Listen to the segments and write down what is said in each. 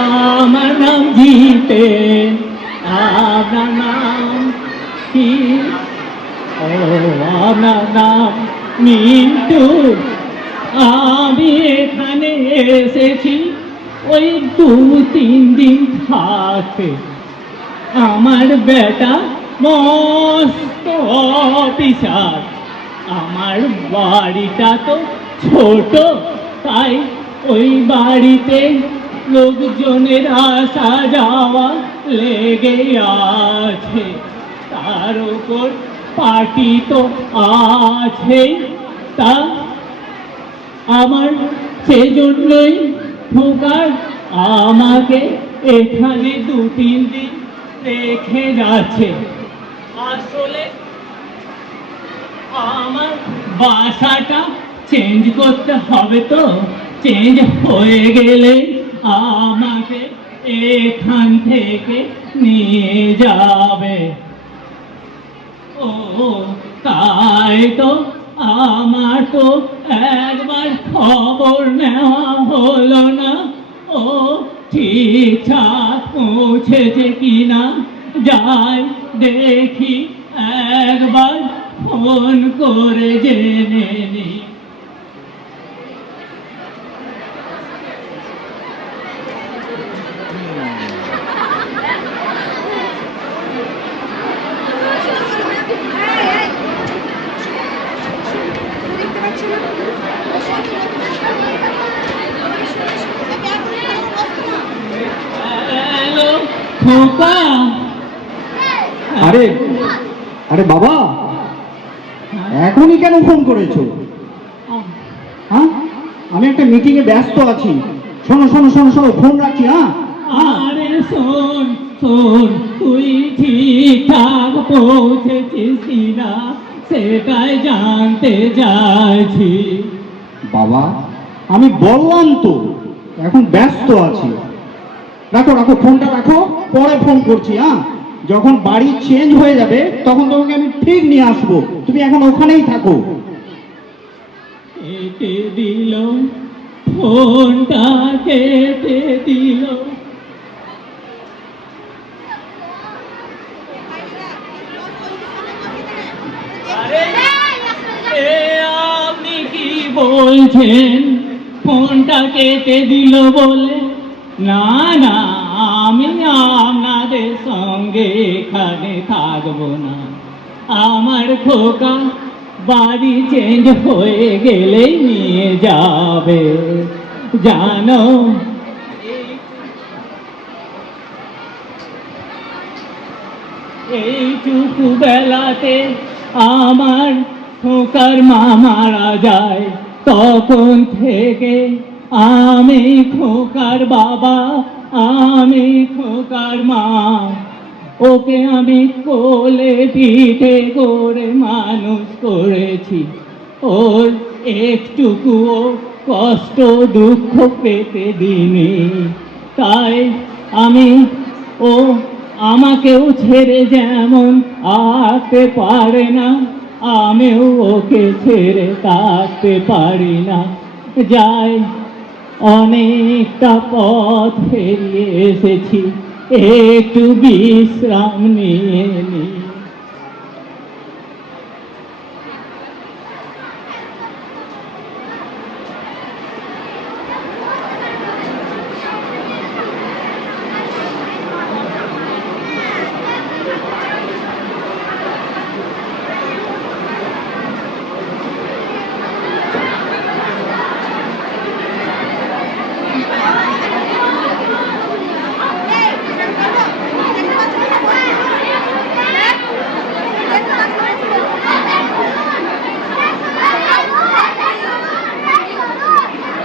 আমার নাম জিতে, আপনার নাম কি? ও, আপনার নাম মিন্টু। আমি এখানে এসেছি, ওই দু, তিন দিন থাকতে আমার বেটা মস্ত অফিসার। আমার বাড়িটা তো ছোট, তাই ওই বাড়িতে লোকজনের আসা যাওয়া লেগে আছে। তার উপর পার্টি তো আছেই। তা আমার সেজন্যই ঠোকার আমাকে এখানে দু তিন দিন রেখে যাচ্ছে। আসলে আমার বাসাটা চেঞ্জ করতে হবে তো। চেঞ্জ হয়ে গেলে আমাকে এখান থেকে নিয়ে যাবে। ও, তাই তো আমার তো একবার খবর নেওয়া হলো না। ও ঠিকঠাক পৌঁছেছে কিনা? যাই দেখি, একবার ফোন করে জেনে নি দেখতে পাচ্ছি না হ্যালো খোকা আরে আরে বাবা এখনই কেন ফোন করেছ? হ্যাঁ? আমি একটা মিটিংয়ে ব্যস্ত আছি। শোনো শোনো শোনো শোনো ফোন রাখছি হ্যাঁ? আরে শোন শোন তুই ঠিকঠাক পৌঁছেছিস কিনা সেটাই জানতে চাইছি। বাবা আমি বললাম তো এখন ব্যস্ত আছি। রাখো রাখো ফোনটা রাখো পরে ফোন করছি হ্যাঁ? যখন বাড়ি চেঞ্জ হয়ে যাবে, তখন তোমাকে আমি ঠিক নিয়ে আসব। তুমি এখন ওখানেই থাকো। দিল ফোনটা কেটে দিল আপনি কি বলছেন? ফোনটা কেটে দিল বলে? না না, আমি আপনাদের সঙ্গে এখানে থাকব না। আমার খোকা বাড়ি চেঞ্জ হয়ে নিয়ে যাবে। জানো? বেলাতে আমার খোকার মা মারা যায়। তখন থেকে আমি খোকার বাবা আমি খোকার মা, ওকে আমি কোলে পিঠে করে মানুষ করেছি। ওর একটুকুও কষ্ট দুঃখ পেতে দিনি তাই আমি, ও আমাকেও ছেড়ে যেমন আসতে পারে না, আমিও ওকে ছেড়ে থাকতে পারি না। যাই অনেকটা পথ ফেরিয়ে এসেছি একটু বিশ্রাম নিয়ে নিই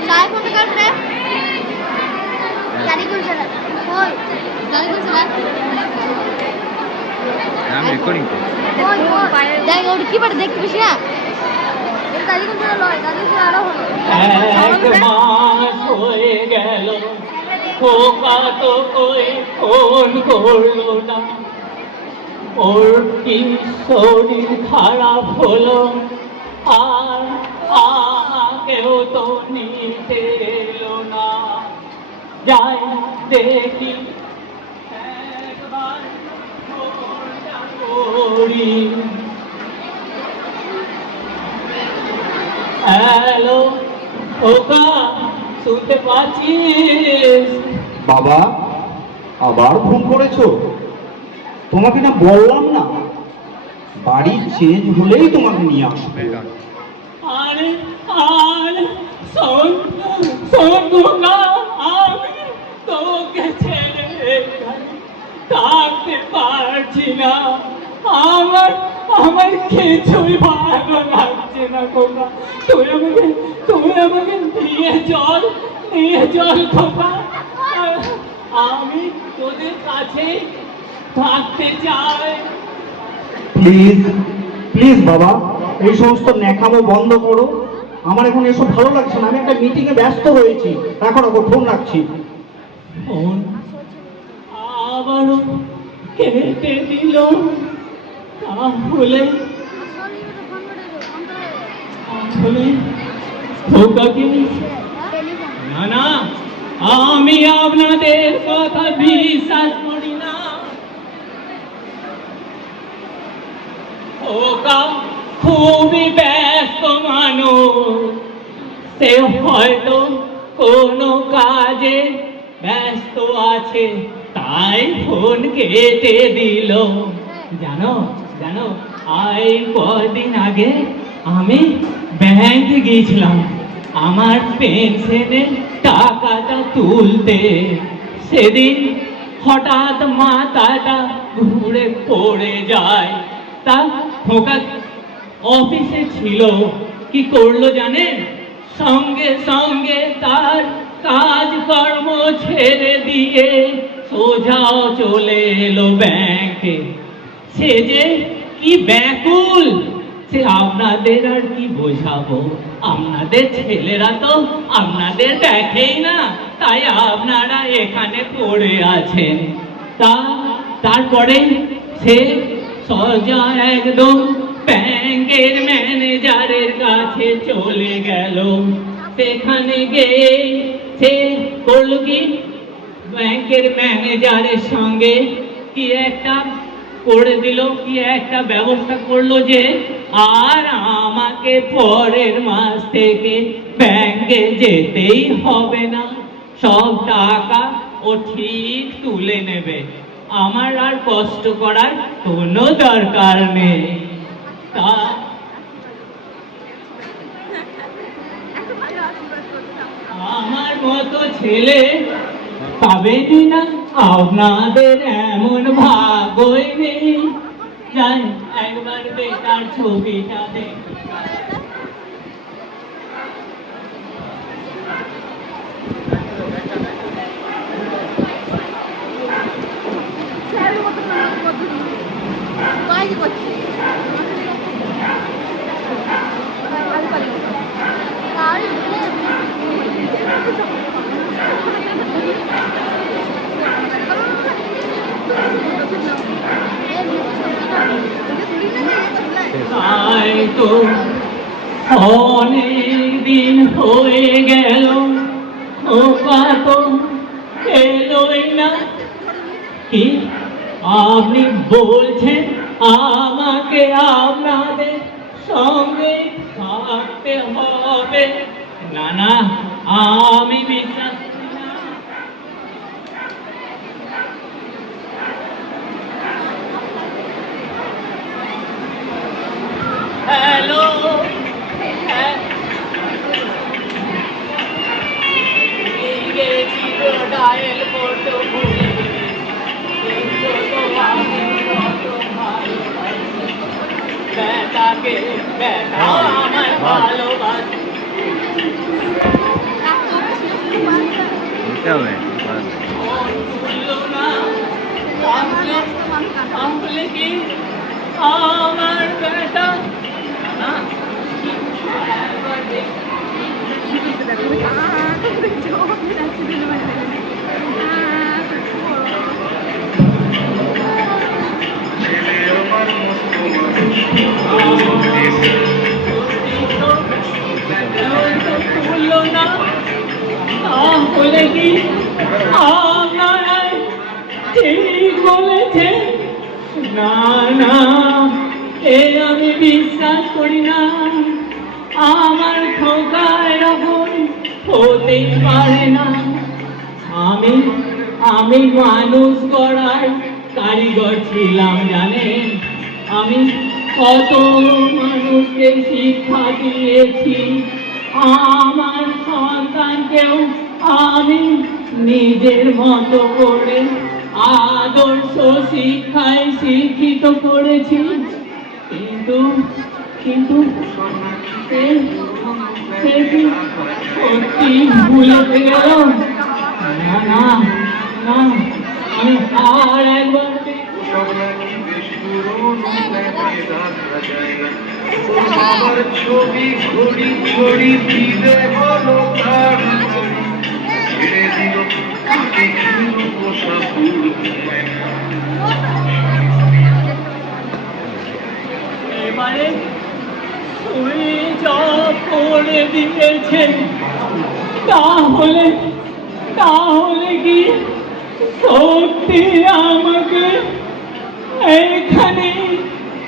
সাহেব ফোন করবে গাড়ি করছে না বল গাড়ি করছে না আমি রেকর্ডিং করছি বল বল দেখ ওর কি পারে দেখতে পেছি না গাড়ি করছে না লয় গাড়ি করছে আরও হলো এক মাস হয়ে গেল খোকা তো কই ফোন করল না। ওর কি শরীর খারাপ হলো, আর আমাকেও তো নিতে এলো না। যাই দেখি করি। হ্যালো ওকা শুনতে পাচ্ছিস বাবা আবার ফোন করেছ? তোমাকে না বললাম না বাড়ি চেঞ্জ হলেই তোমাকে নিয়ে আসবে। আরে আরে শোন শোন গঙ্গা আমি তোকে ছেড়ে থাকতে পারছি না। আমার আমার কিছুই ভালো লাগছে না গঙ্গা তুই আমাকে তুই আমাকে নিয়ে চল নিয়ে চল গঙ্গা আমি তোদের কাছে থাকতে চাই। প্লিজ প্লিজ বাবা এই সমস্ত ন্যাকামো বন্ধ করো। আমার এখন এসব ভালো লাগছে না আমি একটা মিটিংয়ে ব্যস্ত হয়েছি রাখো রাখো ফোন রাখছি। আবারও কেটে দিল। তাহলে খোকাকে না না। আমি আপনাদের কথা বিশ্বাস করি না। খুবই ব্যস্ত মানুষ। সে হয়তো কোনো কাজে ব্যস্ত আছে, তাই ফোন কেটে দিল। জানো? জানো আই কদিন আগে আমি ব্যাংক গিয়েছিলাম। আমার পেনশনের টাকাটা তুলতে। সেদিন হঠাৎ মাথাটা ঘুরে পড়ে যায়। তা খোকা অফিসে ছিল, কি করল জানেন? সঙ্গে সঙ্গে তার কাজকর্ম ছেড়ে দিয়ে সোজাও চলে এলো ব্যাংকে সে যে কি ব্যাকুল, সে আপনাদের আর কি বোঝাবো? আপনাদের ছেলেরা তো আপনাদের দেখেই না, তাই আপনারা এখানে পড়ে আছেন। তা, তারপরে সে সজা একদম ব্যাংকের ম্যানেজারের কাছে চলে গেল। সেখানে গিয়ে সে করল কি, ব্যাংকের ম্যানেজারের সঙ্গে কি একটা করে দিল, কি একটা ব্যবস্থা করল যে, আর আমাকে পরের মাস থেকে ব্যাংকে যেতেই হবে না। সব টাকা ও ঠিক তুলে নেবে। আমার আর কষ্ট করার কোনো দরকার নেই। তা আমার মতো ছেলে পাবেনি না আপনাদের এমন ভাগই নেই যাই একবার বেকার ছবিটা দেখ তাই তো অনেক দিন হয়ে গেল। ওকা তো এলোই না। কি? আপনি বলছেন আমাকে আপনাদের সঙ্গে থাকতে হবে। না না, আমি বিশ্বাস আমার বেটা না দেখ ঠিক আমি বিশ্বাস করি না। আমার খোকা এরকম হতেই পারে না। আমি আমি মানুষ গড়ায় কারিগর ছিলাম, জানেন? আমি কত মানুষকে শিক্ষা দিয়েছি। আমার সন্তানকেও আমি নিজের মতো করে আদর্শ শিক্ষায় শিক্ষিত করেছি। কিন্তু কিন্তু সত্যি ভুলে গেল না না আমি আর একবার সবার ছবি ঘড়ি ঘড়ি দিলে হলো তাড়াতাড়ি ছেড়ে দিল কাকে খেলো পোষা করে দিয়েছে, তাহলে তাহলে কি সত্যি আমাকে এইখানে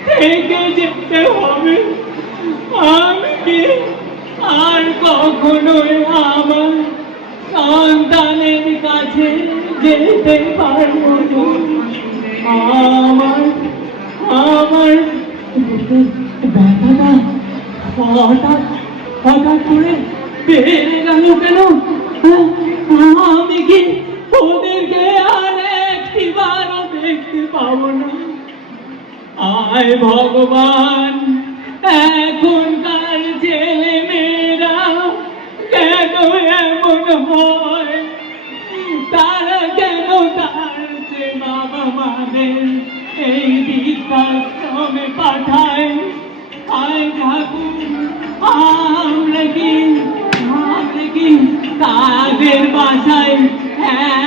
থেকে যেতে হবে আমি আর কখনোই আমার সন্তানের কাছে যেতে পারব আমার আমার ব্যথাটা হঠাৎ হঠাৎ করে বেড়ে গেল কেন হ্যাঁ? আমি কি ওদেরকে পাবো না আয় ভগবান এখনকার ছেলে মেয়েরা কেন এমন হয়? তারা কেন তার বাবা মাদের এই বৃদ্ধাশ্রমে পাঠায়? আয় ঠাকুর, আমরা কি আমরা কি তাদের বাসায়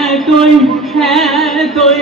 এতই এতই নগণ্য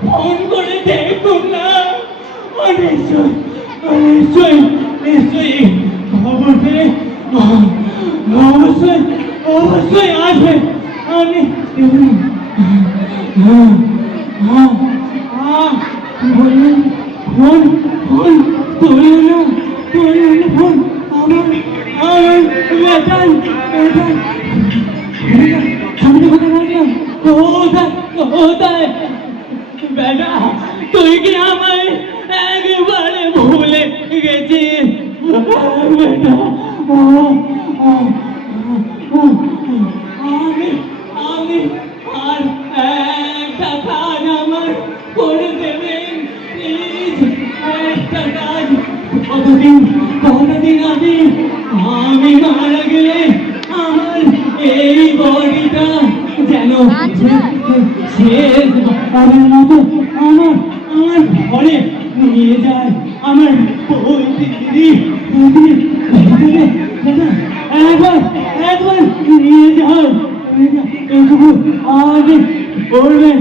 ফোন করে দেখুন না। নিশ্চয় নিশ্চয় নিশ্চয়ই খবর পেয়ে অবশ্যই অবশ্যই আসবে। আমি তুই কি আমায় একবারে ভুলে গেছিস? আমি আমি আর একটা কাজ আমার করে দেবেন প্লিজ একটা কাজ। কতদিন কতদিন আগে আমি মারা আমার মতো আমার আমার ঘরে নিয়ে যায় আমার দাদা একবার একবার নিয়ে যাও। এইটুকু আগে করবেন